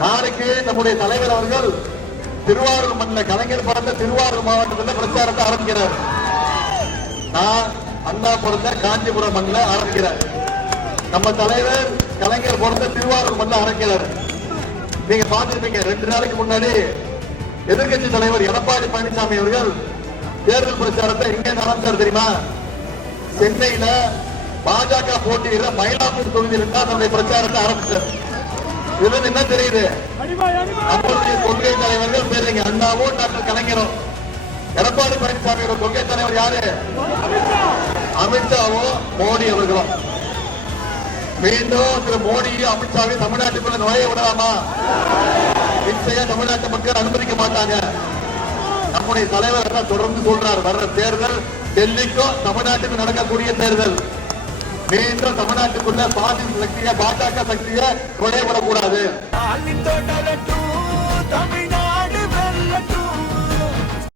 நாளைக்கு நம்முடைய தலைவர் அவர்கள் திருவாரூர் மண்ணில் கலைஞர் பிறந்த திருவாரூர் மாவட்டத்தில் பிரச்சாரத்தை ஆரம்பிக்கிறார். நான் அண்ணா பிறந்த காஞ்சிபுரம் மண்ணில் ஆரம்பிக்கிறார். நம்ம தலைவர் கலைஞர் பிறந்த திருவாரூர் மண்ணில் ஆரம்பிக்கிறார். நீங்க பார்த்திருப்பீங்க 2 நாளைக்கு முன்னாடி எதிர்கட்சி தலைவர் எடப்பாடி பழனிசாமி அவர்கள் தேர்தல் பிரச்சாரத்தை எங்க நடந்தார் தெரியுமா? சென்னையில பாஜக போட்டியிட மயிலாப்பூர் தொகுதியில் தான் நம்முடைய பிரச்சாரத்தை ஆரம்பிச்சார். இதுல என்ன தெரியுது? நம்மளுடைய கொள்கை தலைவர்கள் பேருங்க அண்ணாவோ டாக்டர் கலைஞரோ. எடப்பாடி பழனிசாமியோட கொள்கை தலைவர் யாரு? அமித்ஷாவோ மோடி அவர்களும். மீண்டும் திரு மோடியும் அமித்ஷாவையும் தமிழ்நாட்டுக்குள்ள நுழைய விடலாமா? நிச்சயம் தமிழ்நாட்டு மக்கள் அனுமதிக்க மாட்டாங்க. நம்முடைய தலைவர் தொடர்ந்து சொல்றார், வர்ற தேர்தல் டெல்லிக்கும் தமிழ்நாட்டுக்கும் நடக்கக்கூடிய தேர்தல். மீண்டும் தமிழ்நாட்டுக்குள்ள பாஜக சக்தியை நுழைய விடக்கூடாது.